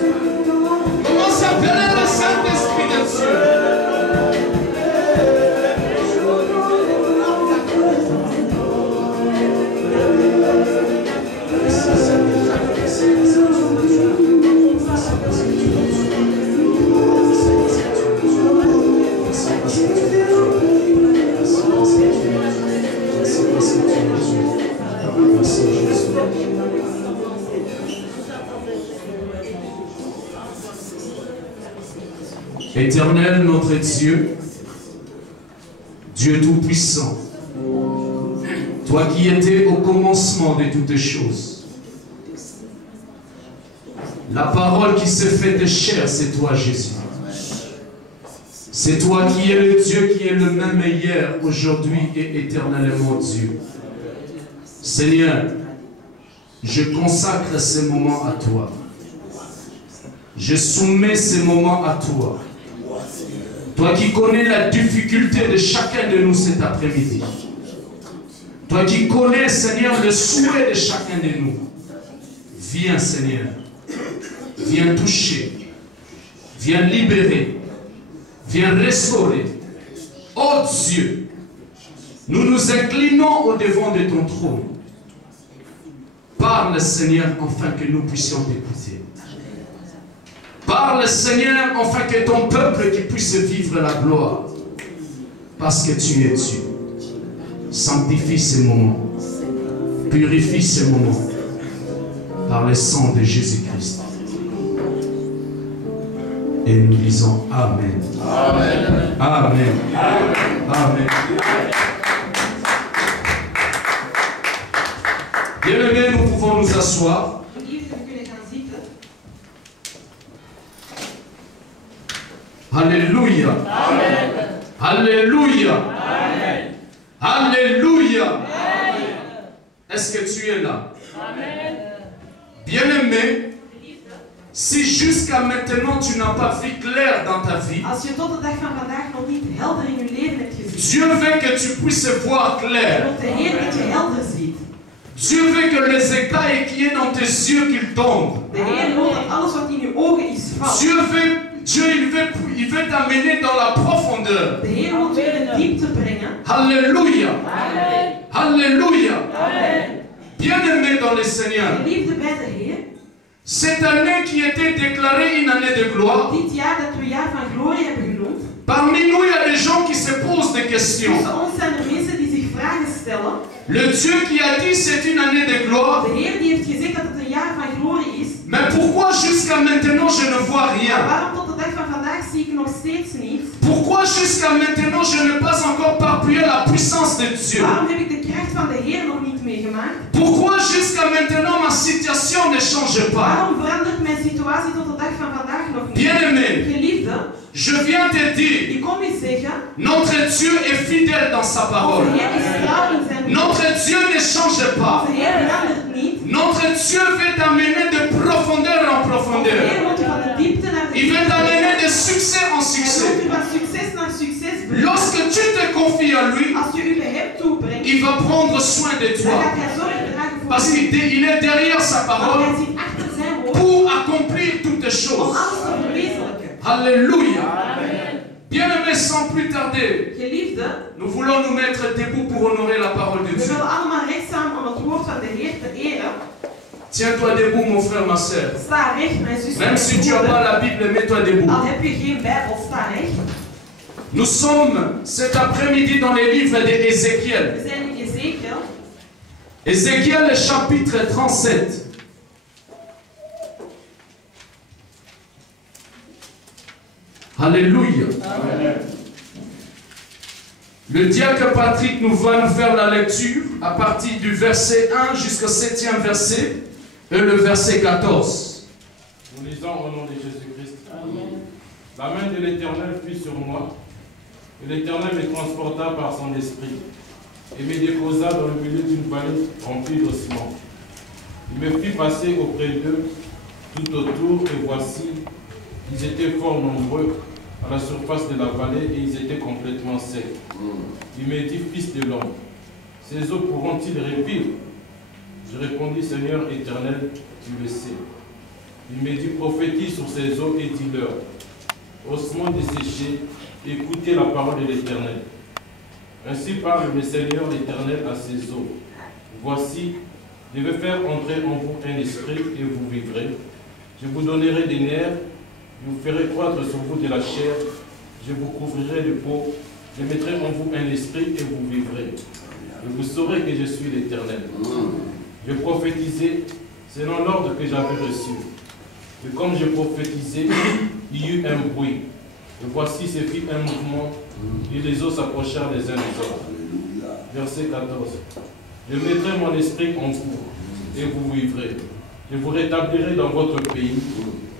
Commence à appeler le Saint-Esprit de Dieu. Éternel notre Dieu, Dieu Tout-Puissant, toi qui étais au commencement de toutes choses, la parole qui s'est faite chair, c'est toi Jésus. C'est toi qui es le Dieu qui est le même hier, aujourd'hui et éternellement Dieu. Seigneur, je consacre ces moments à toi. Je soumets ces moments à toi. Toi qui connais la difficulté de chacun de nous cet après-midi. Toi qui connais, Seigneur, le souhait de chacun de nous. Viens, Seigneur. Viens toucher. Viens libérer. Viens restaurer. Oh Dieu, nous nous inclinons au-devant de ton trône. Parle, Seigneur, afin que nous puissions t'écouter. Parle, Seigneur, afin que ton peuple qui puisse vivre la gloire. Parce que tu es Dieu. Sanctifie ces moments. Purifie ces moments. Par le sang de Jésus-Christ. Et nous disons Amen. Amen. Amen. Amen. Bien-aimés, nous pouvons nous asseoir. Alléluia. Amen. Alléluia. Amen. Alléluia. Est-ce que tu es là? Amen. Bien-aimé, si jusqu'à maintenant tu n'as pas vu clair dans ta vie, Dieu veut que tu puisses voir clair. Dieu veut que les écailles qui est dans tes yeux qu'ils tombent. Dieu il veut t'amener dans la profondeur. Alléluia. Alléluia. Bien-aimé dans le Seigneur. Cette année qui était déclarée une année de gloire. Parmi nous, il y a des gens qui se posent des questions. Le Dieu qui a dit c'est une année de gloire. Mais pourquoi jusqu'à maintenant je ne vois rien? Pourquoi jusqu'à maintenant je n'ai pas encore parpillé la puissance de Dieu? Pourquoi jusqu'à maintenant ma situation ne change pas? Bien-aimé, je viens te dire, notre Dieu est fidèle dans sa parole. Notre Dieu ne change pas. Notre Dieu veut t'amener de profondeur en profondeur. Il veut t'amener de succès en succès. Lorsque tu te confies à lui, il va prendre soin de toi. Parce qu'il est derrière sa parole pour accomplir toutes choses. Alléluia. Bien-aimés, sans plus tarder, nous voulons nous mettre debout pour honorer la parole de Dieu. Tiens-toi debout, mon frère, ma soeur. Même si tu n'as pas la Bible, mets-toi debout. Nous sommes cet après-midi dans les livres d'Ézéchiel. Ézéchiel, chapitre 37. Alléluia. Amen. Le diacre Patrick nous va nous faire la lecture à partir du verset 1 jusqu'au 7e verset et le verset 14. Nous lisons au nom de Jésus-Christ. La main de l'Éternel fut sur moi, et l'Éternel me transporta par son esprit et me déposa dans le milieu d'une vallée remplie d'ossements. Il me fit passer auprès d'eux tout autour, et voici, ils étaient fort nombreux à la surface de la vallée et ils étaient complètement secs. Il me dit, fils de l'homme, ces eaux pourront-ils revivre? Je répondis, Seigneur éternel, tu le sais. Il me dit, prophétise sur ces eaux et dis-leur, ossements desséchés, écoutez la parole de l'Éternel. Ainsi parle le Seigneur l'Éternel à ces eaux. Voici, je vais faire entrer en vous un esprit et vous vivrez. Je vous donnerai des nerfs, je vous ferai croître sur vous de la chair, je vous couvrirai de peau, je mettrai en vous un esprit et vous vivrez. Et vous saurez que je suis l'Éternel. Je prophétisais selon l'ordre que j'avais reçu. Et comme je prophétisais, il y eut un bruit. Et voici se fit un mouvement, et les eaux s'approchèrent les uns des autres. Verset 14. Je mettrai mon esprit en vous, et vous vivrez. Je vous rétablirai dans votre pays,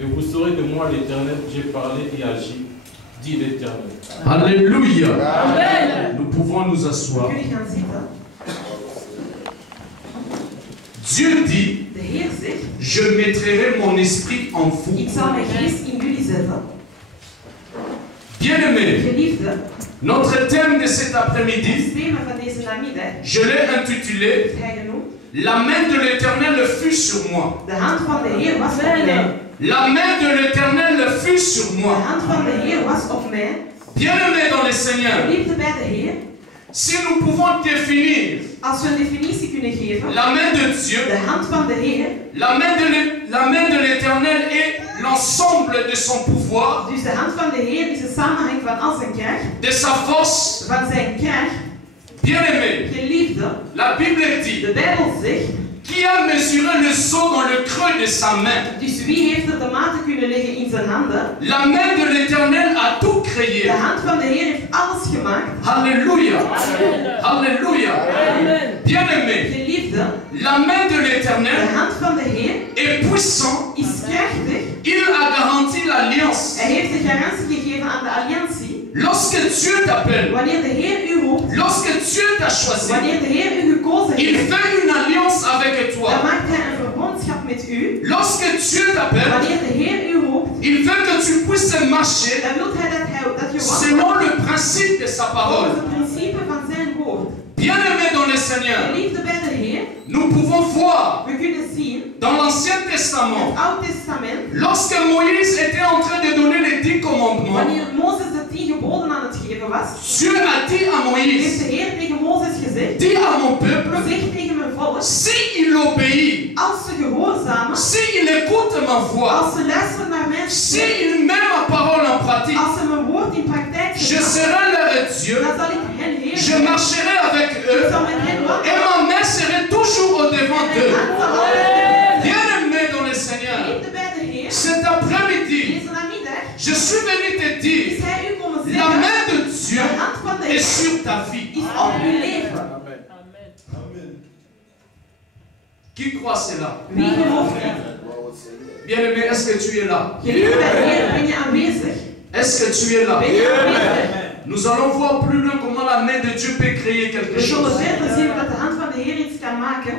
et vous saurez que moi, l'Éternel, j'ai parlé et agi, dit l'Éternel. Alléluia. Amen. Nous pouvons nous asseoir. Jullie gaan zitten. Dieu dit, De Heer zegt, je mettrai mon esprit en vous. ik zal mijn geest in jullie zetten. Bien-aimés, Geliefde, notre thème de cet het après-midi, thema van deze namiddag je l'ai intitulé heeft hij genoemd. La main de l'Éternel fut sur moi. De hand van de Heer was op mij. La main de l'Éternel fut sur De moi. hand van de Heer was op mij. Bien-aimés dans le Seigneur, Geliefde bij de Heer. si nous pouvons définir Als we een definitie kunnen geven, la main de Dieu, de hand van de Heer, la main de l'Éternel est l'ensemble de son pouvoir, dus de hand van de Heer is de samenhang van al zijn kracht, de sa force. van zijn kracht. Bien-aimés, Geliefde, la Bible dit, de Bijbel zegt, qui a mesuré le sceau dans le creux de sa main? dus wie heeft er de maten kunnen leggen in zijn handen? La main de l'Éternel a tout créé. De hand van de Heer heeft alles gemaakt. Alléluia. Alléluia. Bien-aimés, Geliefde, la main de de l'Éternel hand van de Heer est puissant. is krachtig. Il a garanti l'alliance. Hij heeft de garantie gegeven aan de alliantie. Lorsque Dieu t'appelle, Wanneer de Heer u roept, lorsque Dieu t'a choisi, wanneer de Heer u gekozen il heeft, fait une alliance avec dan toi. maakt hij een verbondschap met u. Lorsque Dieu t'appelle, Wanneer de Heer u roept, il veut que tu puisses marcher dan wil hij dat je wandelt selon le principe de sa parole. volgens het principe van zijn woord. Bien-aimés dans le Seigneur, Geliefde bij de Heer, nous pouvons voir we kunnen zien, dans l'Ancien in Testament, het Oude Testament, lorsque Moïse était en train de donner les 10 commandements, wanneer Mozes de 10 geboden aan het geven was, Dieu a dit à heeft Moïse, de Heer tegen Mozes gezegd, dis à mon peuple, zeg tegen mijn volk, s'il obéit, als ze gehoorzamen, s'il écoute ma voix, als ze luisteren naar mijn stem, s'il met ma parole en pratique, als ze mijn woord in praktijk je zetten, serai leur Dieu, dan zal ik hen je leren. marcherai avec Ik eux, zal met hen et wandelen. ma main serait toujours au devant En d'eux. mijn hand zal altijd Bien-aimés dans le Seigneur, liefde bij de Heer. cet après-midi, Deze namiddag je suis venu te is dire, hij u komen la zeggen, main de Dieu de hand van de est Heer sur ta vie. is op uw leven. Qui croit cela? Wie gelooft er? Bien-aimé, est-ce que tu es là? Geliefde bij de Heer, ben je aanwezig? Est-ce que tu es là? Ben je aanwezig? Nous allons voir plus loin comment la main de Dieu peut créer quelque We zullen chose. verder zien dat de hand van de Heer iets kan maken.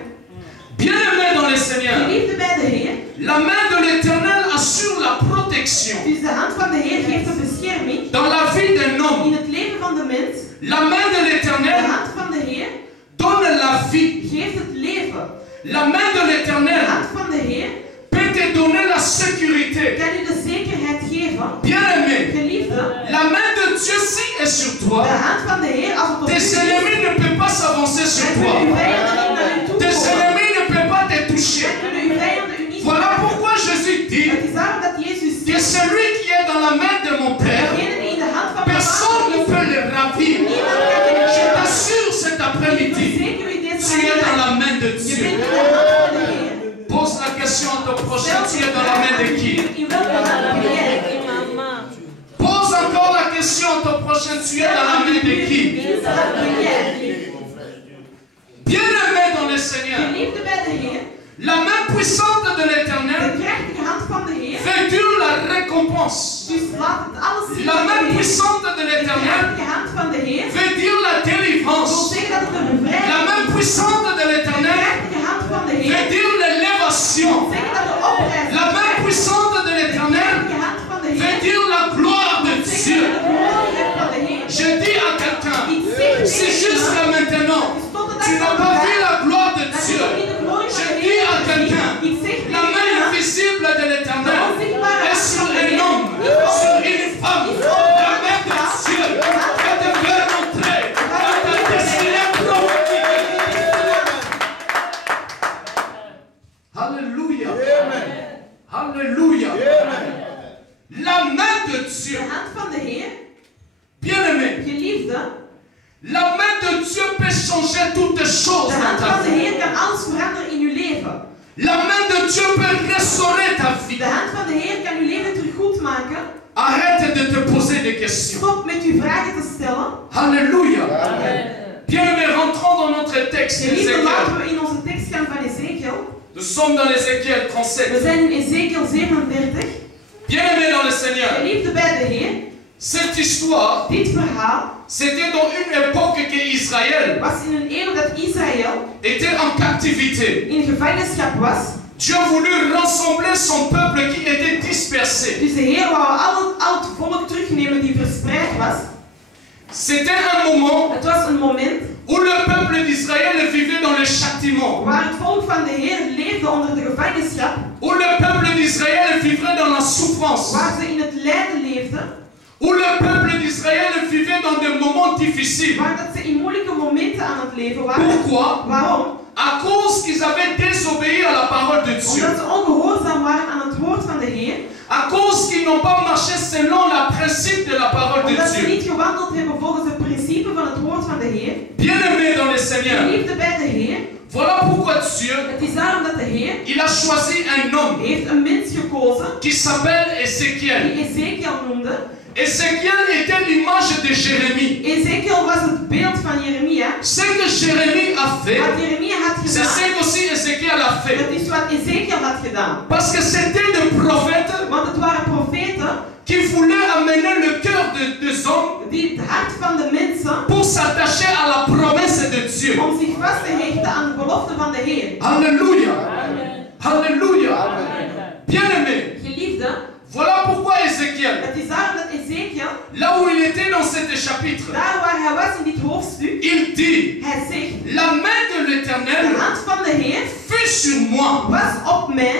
Bien-aimé dans le Seigneur, Geliefde bij de Heer, la main de l'Éternel assure la protection dus de hand van de Heer geeft een bescherming dans la vie d'un in homme. het leven van de mens. La main de De l'Éternel hand van de Heer donne la vie. geeft het leven. La main de De l'Éternel hand van de Heer peut te donner la sécurité. kan u de zekerheid geven. Bien-aimé, Geliefde, la main de Dieu si est sur de toi, hand van de Heer, als het op u tes is, ennemis ne peuvent pas s'avancer sur dan kunnen uw toi. vijanden niet naar u toe Tes komen. ennemis ne peuvent pas te toucher. Dan kunnen uw vijanden u niet Voilà raken. pourquoi Jésus dit Het is daarom dat Jezus que zegt, celui qui est dans la main de mon Père, degene die in de hand van mijn personne ne vader peut le ravir. is, niemand kan je Je niet t'assure cet Ik après-midi, verzeker u deze tu es dans namiddag, la main de je Dieu. bent in de hand van de Heer. Pose la question à ton prochain, tu es dans la main de qui? In welke hand ben jij? Pose encore la question à ton prochain, tu es dans la main de qui? In welke hand ben jij? Bien-aimé dans le Seigneur, Geliefde bij de Heer, la main puissante de de l'Éternel krachtige hand van de Heer, fait dur la récompense. dus laat het alles zien La van de main Heer. puissante de De l'Éternel krachtige hand van de Heer veut dire la wil délivrance. zeggen dat het een bevrijding La is. main puissante de De l'Éternel krachtige hand van de Heer veut dire l'élévation. wil zeggen dat de oprijzing La main puissante de de l'Éternel krachtige hand van de veut Heer dire la gloire de wil zeggen Dieu. dat de glorie van de Heer. Je dis à quelqu'un, Ik zeg si tegen jusqu'à iemand, maintenant dus tot de tu dag n'as van pas vu vandaag, la gloire de dat je Dieu, nog niet de glorie van je de dis Heer à hebt quelqu'un, gezien. Ik zeg la tegen main iemand, invisible de de l'Éternel choses De dans hand ta van de vie. Heer kan alles veranderen in uw leven. La main de Dieu peut restaurer ta vie. De hand van de Heer kan uw leven terug goed maken. Arrête de te poser des questions. Stop met uw vragen te stellen. Alléluia. Bien-aimés, rentrons dans notre texte. Geliefden, laten Ézéchiel. we in onze tekst gaan van Ezekiel. Nous sommes dans Ézéchiel We 37. zijn in Ezekiel 37. Bien-aimés dans le Seigneur, Geliefden bij de Heer. cette histoire, Dit verhaal c'était dans une époque que Israël was in een eeuw dat Israël était en captivité. in gevangenschap was. Dieu a voulu rassembler son peuple qui était dispersé. Dus de Heer wou al het volk terugnemen die verspreid was. C'était un moment Het was een moment où le peuple d'Israël vivait dans le châtiment. waar het volk van de Heer leefde onder de gevangenschap. Où le peuple d'Israël vivait dans la souffrance. Waar ze in het lijden leefden. Où le peuple d'Israël vivait dans des moments difficiles. Waar dat ze in moeilijke momenten aan het leven waren. Pourquoi? Waarom? À cause qu'ils avaient désobéi à la parole de Dieu. Omdat ze ongehoorzaam waren aan het woord van de Heer. À cause qu'ils n'ont pas marché selon le principe de la parole de Omdat ze Dieu. niet gewandeld hebben volgens het principe van het woord van de Heer. Bien-aimés dans le Seigneur, Liefde bij de Heer. voilà pourquoi Dieu, Het is daarom dat de Heer il a choisi un homme heeft een mens gekozen qui s'appelle Ézéchiel. die Ezekiel noemde. Ézéchiel était l'image de Jérémie. Ezekiel was het beeld van Jeremia. Ce que Jérémie a fait, Wat Jeremia had c'est ce gedaan, qu'aussi Ézéchiel a fait. dat is wat Ezekiel had gedaan. Parce que c'était des prophètes Want het waren profeten qui voulaient amener le cœur des hommes die het hart van de mensen pour s'attacher à la promesse de Dieu. om zich vast te hechten aan de belofte van de Heer. Alléluia. Alléluia. Bien-aimé, Geliefde, voilà pourquoi Ézéchiel, het is daarom dat Ezekiel, là où il était dans cet chapitre, daar waar hij was in dit hoofdstuk, il dit, hij zegt, la main de de l'Éternel hand van de Heer fut sur moi. was op mij.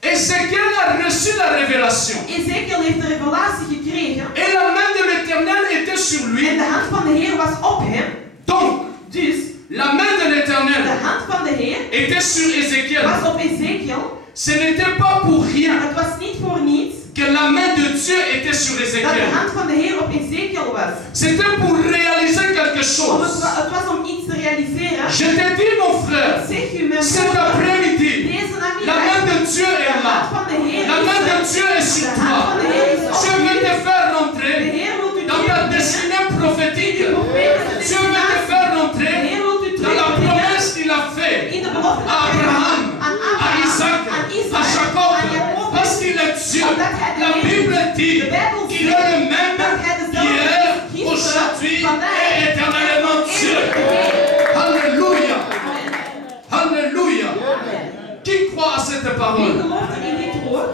Ézéchiel a reçu la révélation. Ezekiel heeft de revelatie gekregen Et la main de l'Éternel était sur lui. en de hand van de Heer was op hem. Donc, Dus la main de de l'Éternel hand van de Heer était sur Ézéchiel. was op Ezekiel. Ce n'était pas pour rien Het was niet voor niets que la main de Dieu était sur dat de Ézéchiel. hand van de Heer op Ezekiel was. C'était pour réaliser quelque chose. Het was om iets te realiseren. Je te dis, mon frère, Zeg u mijn cet broeder, après-midi, deze la main namiddag, de Dieu de est hand là. van de Heer La main de is Dieu est er. sur De hand toi. van de Heer is op Dieu veut te u. faire De rentrer Heer wil u dans ta terugbrengen. destinée prophétique. De profetische Dieu veut te destinatie. faire De rentrer Heer wil u dans la terugbrengen promesse qu'il a faite in de belofte à Abraham, aan à Abraham, Isaac, aan à Isaac, Jacob, aan Jacob. parce qu'il est Dieu. Omdat hij de La Heer Bible is. dit De Bijbel qu'il zegt est le même dat hij dezelfde hier, is gisteren, aujourd'hui vandaag et éternellement en Dieu. eeuwig. Alléluia. Amen. Alléluia. Qui croit à cette Wie parole? gelooft er in dit woord?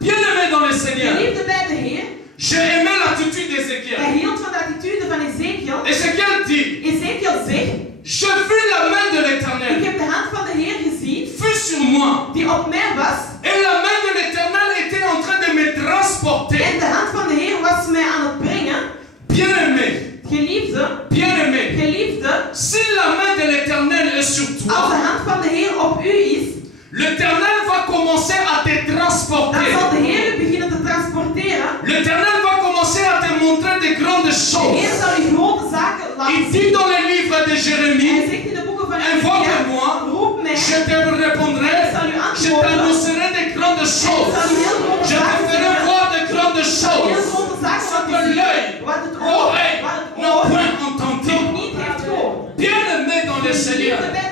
Bien-aimé dans le Seigneur, Geliefde bij de Heer. j'ai aimé l'attitude d'Ézéchiel. Hij hield van de attitude van Ezekiel. Ézéchiel dit, Ezekiel zegt, je vis la main de ik l'Éternel heb de hand van de Heer gezien, fut sur moi. die op mij was. Et la main de l'Éternel était en train de me transporter. En de hand van de Heer was mij aan het brengen. Bien-aimé, Geliefde, bien-aimé, geliefde, si la main de l'Éternel est sur als de toi, hand van de Heer op u is, l'Éternel va commencer à te dan transporter. zal de Heer u beginnen te transporteren. L'Éternel va commencer à te montrer de grandes De choses. Heer zal u grote zaken Il laten dit zien. dans le livre de Hij Jérémie, zegt in de boeken van invoque-moi, roep mij, je te répondrai, je t'annoncerai de grandes choses. Je te ferai voir de grandes heel choses. grote zaken Ce que laten zien. l'œil, Wat het l'oreille oog n'a point entendu. nog niet heeft gehoord. Bien-aimé dans le Liefde Seigneur, bij